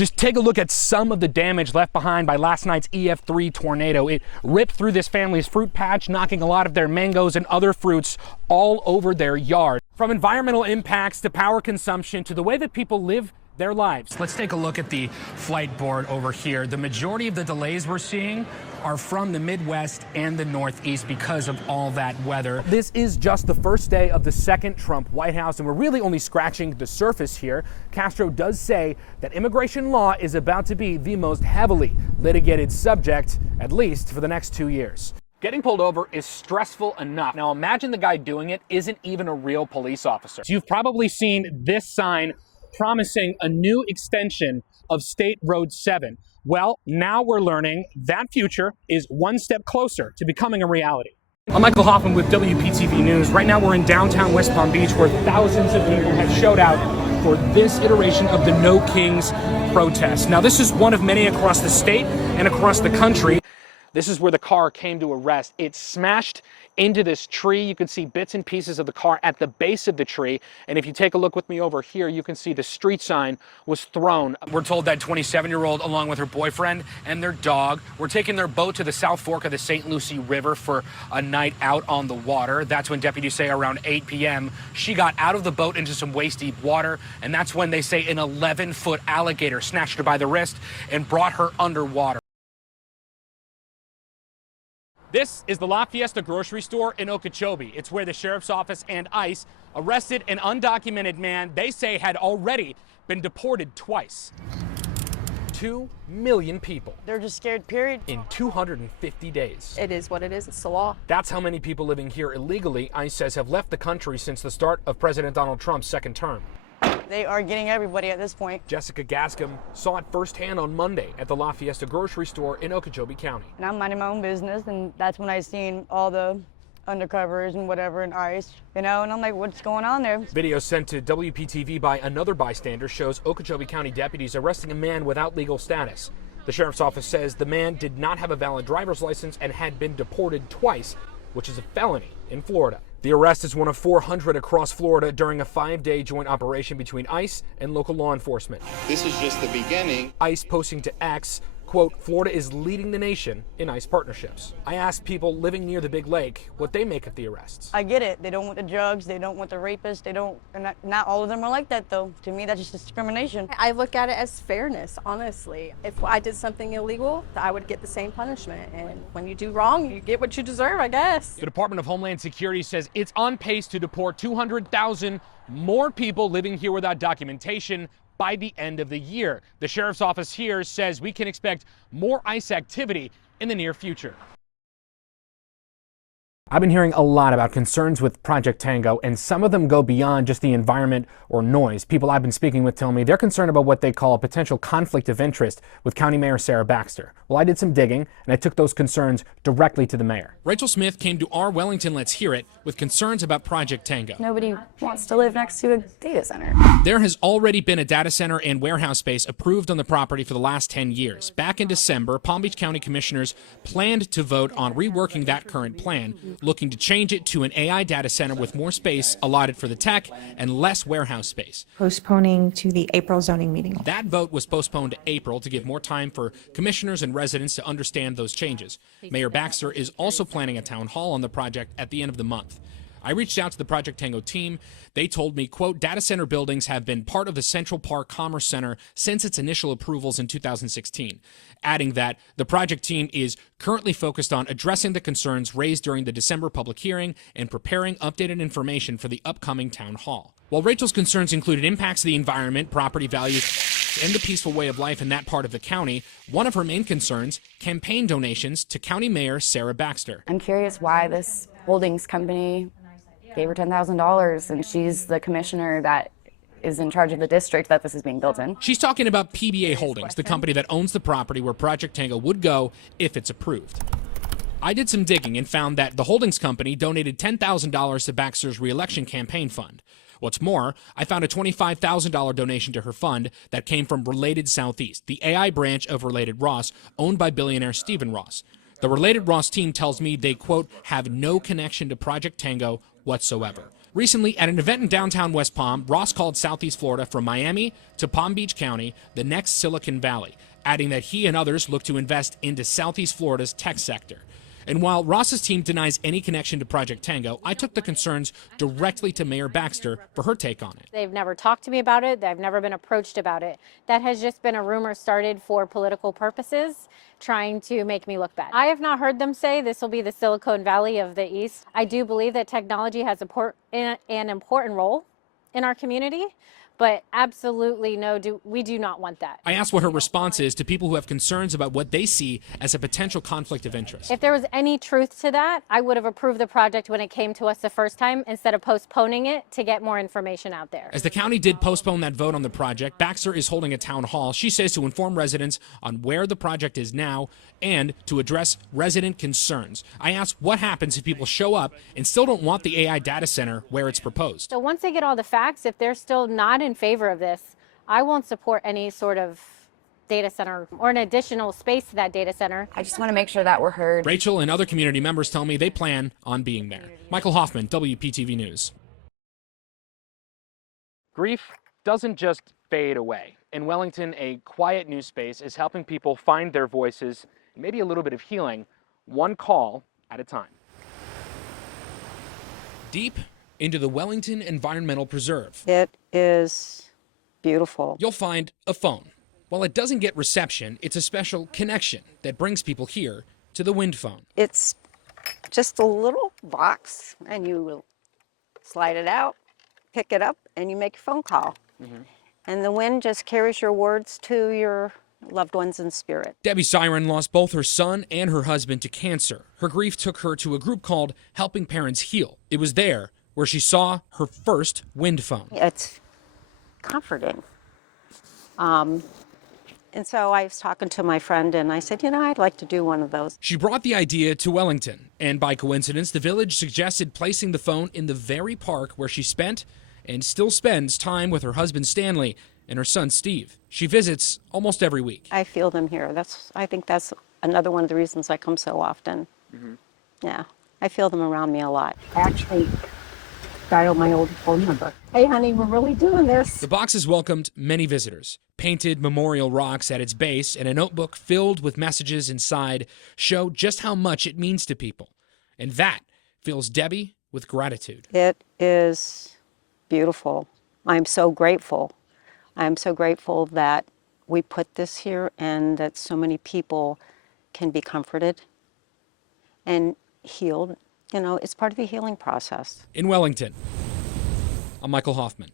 Just take a look at some of the damage left behind by last night's EF3 tornado. It ripped through this family's fruit patch, knocking a lot of their mangoes and other fruits all over their yard. From environmental impacts to power consumption to the way that people live their lives. Let's take a look at the flight board over here. The majority of the delays we're seeing are from the Midwest and the Northeast because of all that weather. This is just the first day of the second Trump White House, and we're really only scratching the surface here. Castro does say that immigration law is about to be the most heavily litigated subject, at least for the next 2 years. Getting pulled over is stressful enough. Now imagine the guy doing it isn't even a real police officer. You've probably seen this sign promising a new extension of State Road 7. Well, now we're learning that future is one step closer to becoming a reality. I'm Michael Hoffman with WPTV News. Right now we're in downtown West Palm Beach where thousands of people have showed out for this iteration of the No Kings protest. Now this is one of many across the state and across the country. This is where the car came to a rest. It smashed into this tree. You can see bits and pieces of the car at the base of the tree. And if you take a look with me over here, you can see the street sign was thrown. We're told that 27-year-old, along with her boyfriend and their dog, were taking their boat to the South Fork of the St. Lucie River for a night out on the water. That's when deputies say around 8 p.m. she got out of the boat into some waist-deep water. And that's when they say an 11-foot alligator snatched her by the wrist and brought her underwater. This is the La Fiesta grocery store in Okeechobee. It's where the sheriff's office and ICE arrested an undocumented man they say had already been deported twice. 2 million people. They're just scared, period. In 250 days. It is what it is. It's the law. That's how many people living here illegally, ICE says, have left the country since the start of President Donald Trump's second term. They are getting everybody at this point. Jessica Gascom saw it firsthand on Monday at the La Fiesta grocery store in Okeechobee County. And I'm minding my own business, and that's when I seen all the undercovers and whatever in ICE, and I'm like, what's going on there? Video sent to WPTV by another bystander shows Okeechobee County deputies arresting a man without legal status. The sheriff's office says the man did not have a valid driver's license and had been deported twice, which is a felony in Florida. The arrest is one of 400 across Florida during a 5-day joint operation between ICE and local law enforcement. This is just the beginning. ICE posting to X, quote, Florida is leading the nation in ICE partnerships. I asked people living near the Big Lake what they make of the arrests. I get it. They don't want the drugs. They don't want the rapists. They don't, and not all of them are like that, though. To me, that's just discrimination. I look at it as fairness, honestly. If I did something illegal, I would get the same punishment. And when you do wrong, you get what you deserve, I guess. The Department of Homeland Security says it's on pace to deport 200,000 more people living here without documentation by the end of the year. The sheriff's office here says we can expect more ICE activity in the near future. I've been hearing a lot about concerns with Project Tango, and some of them go beyond just the environment or noise. People I've been speaking with tell me they're concerned about what they call a potential conflict of interest with County Mayor Sarah Baxter. Well, I did some digging, and I took those concerns directly to the mayor. Rachel Smith came to our Wellington Let's Hear It with concerns about Project Tango. Nobody wants to live next to a data center. There has already been a data center and warehouse space approved on the property for the last 10 years. Back in December, Palm Beach County commissioners planned to vote on reworking that current plan, looking to change it to an AI data center with more space allotted for the tech and less warehouse space. Postponing to the April zoning meeting. That vote was postponed to April to give more time for commissioners and residents to understand those changes. Mayor Baxter is also planning a town hall on the project at the end of the month. I reached out to the Project Tango team. They told me, quote, data center buildings have been part of the Central Park Commerce Center since its initial approvals in 2016, adding that the project team is currently focused on addressing the concerns raised during the December public hearing and preparing updated information for the upcoming town hall. While Rachel's concerns included impacts to the environment, property values, and the peaceful way of life in that part of the county, one of her main concerns, campaign donations to County Mayor Sarah Baxter. I'm curious why this holdings company gave her $10,000, and she's the commissioner that is in charge of the district that this is being built in. She's talking about PBA Holdings, the company that owns the property where Project Tango would go if it's approved. I did some digging and found that the holdings company donated $10,000 to Baxter's re-election campaign fund. What's more, I found a $25,000 donation to her fund that came from Related Southeast, the AI branch of Related Ross, owned by billionaire Stephen Ross. The Related Ross team tells me they, quote, have no connection to Project Tango whatsoever. Recently, at an event in downtown West Palm, Ross called Southeast Florida from Miami to Palm Beach County the next Silicon Valley, adding that he and others look to invest into Southeast Florida's tech sector. And while Ross's team denies any connection to Project Tango, I took the concerns directly to Mayor Baxter for her take on it. They've never talked to me about it. I've never been approached about it. That has just been a rumor started for political purposes, trying to make me look bad. I have not heard them say this will be the Silicon Valley of the East. I do believe that technology has an important role in our community, but absolutely no, we do not want that. I asked what her response is to people who have concerns about what they see as a potential conflict of interest. If there was any truth to that, I would have approved the project when it came to us the first time instead of postponing it to get more information out there. As the county did postpone that vote on the project, Baxter is holding a town hall, she says, to inform residents on where the project is now and to address resident concerns. I asked what happens if people show up and still don't want the AI data center where it's proposed. So once they get all the facts, if they're still not in favor of this, I won't support any sort of data center or an additional space to that data center. I just want to make sure that we're heard. Rachel and other community members tell me they plan on being there. Michael Hoffman, WPTV News. Grief doesn't just fade away. In Wellington, a quiet news space is helping people find their voices, maybe a little bit of healing, one call at a time. Deep into the Wellington Environmental Preserve, It is beautiful. you'll find a phone. While it doesn't get reception, it's a special connection that brings people here to the wind phone. It's just a little box, and you slide it out, pick it up, and you make a phone call. And the wind just carries your words to your loved ones in spirit. Debbie Siren lost both her son and her husband to cancer. Her grief took her to a group called Helping Parents Heal. It was there where she saw her first wind phone. It's comforting. And so I was talking to my friend, and I said, I'd like to do one of those. She brought the idea to Wellington, and by coincidence, the village suggested placing the phone in the very park where she spent and still spends time with her husband Stanley and her son Steve. She visits almost every week. I feel them here. I think that's another one of the reasons I come so often. Yeah, I feel them around me a lot. Actually, dial my old phone number. Hey, honey, we're really doing this. The box has welcomed many visitors. Painted memorial rocks at its base and a notebook filled with messages inside show just how much it means to people. And that fills Debbie with gratitude. It is beautiful. I'm so grateful. I'm so grateful that we put this here and that so many people can be comforted and healed. It's part of the healing process. In Wellington, I'm Michael Hoffman.